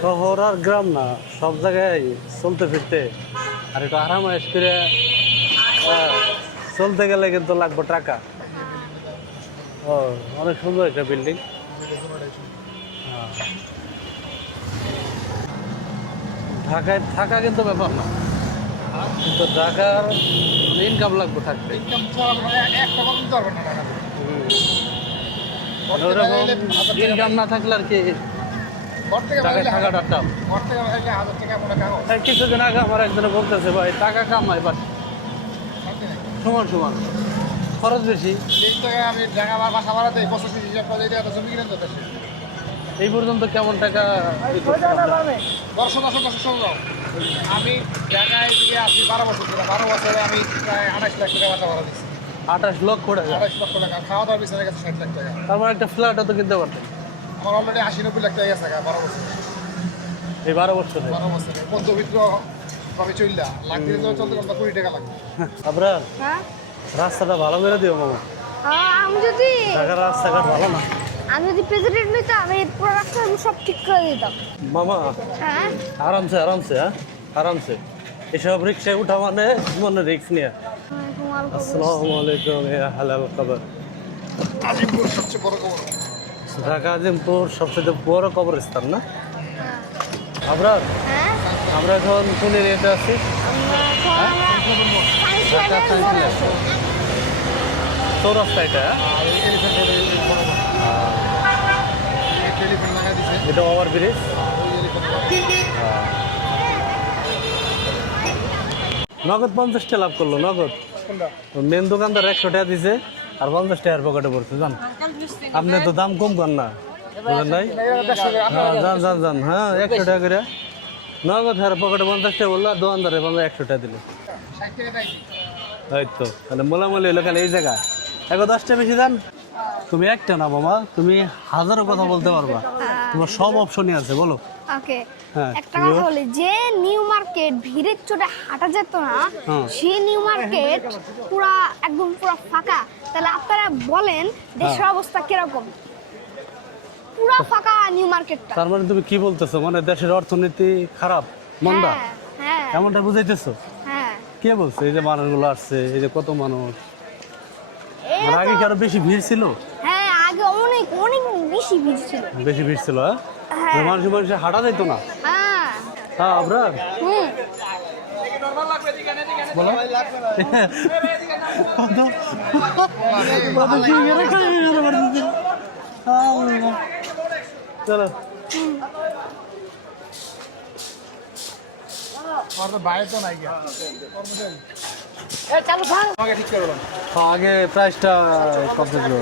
শহর আর গ্রাম না সব জায়গায় চলতে ফিরতে। আর একটু আরাম আয়েস করে চলতে গেলে কিন্তু লাগবে টাকা। ও অনেক সুন্দর একটা বিল্ডিং ঢাকায় থাকা কিন্তু ব্যাপার না। কিন্তু ঢাকার ইনকাম লাগবে থাকতে। ইনকাম মানে না থাকলে আর কি কিছুদিন আগে আমার একজনে বলতেছে ভাই টাকা কামাই বাট সমান সমান। খরচ বেশি। টাকা আমি ঢাকা বা বাসা ভাড়া দেই বছর ফিস হিসাব করে এটা জমি কিনে দিতে এই পর্যন্ত কেমন টাকা আমি ঢাকায় আসি বারো বছর ধরে বারো বছরে আমি প্রায় আঠাশ লাখ টাকা বাসা ভাড়া দিচ্ছি আঠাশ লক্ষ টাকা। আঠাশ লক্ষ টাকা। খাওয়া দাওয়ার পিছনে গেছে ষাট লাখ টাকা। তারপর একটা ফ্ল্যাটও তো কিনতে পারতেন। আমার অলরেডি আশি নব্বই লাখ টাকা গেছে বারো বছর। এই বারো বছরে? বারো বছরে। চললা লাখ দিলে তো চলতে কুড়ি টাকা লাগবে আপনার হ্যাঁ? রাস্তাটা ভালো করে দিও মামা। আমি যদি ঢাকার রাস্তাঘাট ভালো না? আমি যদি প্রেসিডেন্ট হইতাম আমি পুরো রাস্তা আমি সব ঠিক করে দিতাম। মামা হ্যাঁ? আরামসে আরামসে হ্যাঁ? আরামসে। এসব রিক্সায় উঠা মানে মনে রিক্স নিয়ে। তোমার আসসালামু আলাইকুম হালাল খবর। আজিমপুর সবচেয়ে বড় খবর। ঢাকা আজিমপুর সবচেয়ে বড় কবরস্থান না? আপনার হ্যাঁ? আমরা এখন কোন এরিয়াতে আছি? আমরা আমরা ল্যাব। আছি। চৌরাস্তা এটা? হ্যাঁ? এটা ওভার ব্রিজ? নগদ পঞ্চাশটা লাভ করল নগদ। মেন দোকানদার একশো টাকা দিছে। আর পঞ্চাশ টাকার পকেটে পড়ছে জান। আপনি তো দাম কম কর না বুঝলেন নাই হ্যাঁ যান যান যান হ্যাঁ একশো টাকা করে। নগদ হ্যাঁ পকেটে পঞ্চাশ টাকা বলল আর দোকানদারে পঞ্চাশ একশো টাকা দিল। এই তো তাহলে মোলামুলি হলো খালি এই জায়গা। এখন দশটা বেশি যান তুমি একটা না মামা তুমি হাজারো কথা বলতে পারবা। তোমার সব অপশনই আছে বলো। ওকে হ্যাঁ, একটা কথা বলি। যে নিউ মার্কেট ভিড়ের চোটে হাঁটা যেত না সেই নিউ মার্কেট পুরা একদম পুরা ফাঁকা। তাহলে আপনারা বলেন দেশের হ্যাঁ। অবস্থা কীরকম? পুরা ফাঁকা নিউ মার্কেটটা তার মানে তুমি কি বলতেছো? মানে দেশের অর্থনীতি খারাপ মন্দা? হ্যাঁ হ্যাঁ। এমনটা বুঝাইতেছো? হ্যাঁ। কে বলছে? এই যে মানুষগুলো আসছে এই যে কত মানুষ? আগে তো- কি আরও বেশি ভিড় ছিল? হ্যাঁ আগে অনেক অনেক বেশি ভিড় ছিল। বেশি ভিড় ছিল হ্যাঁ? হ্যাঁ। মানুষ হাঁটা যেত না? হ্যাঁ হ্যাঁ। চলো। করে বলুন আগে প্রাইসটা ছিল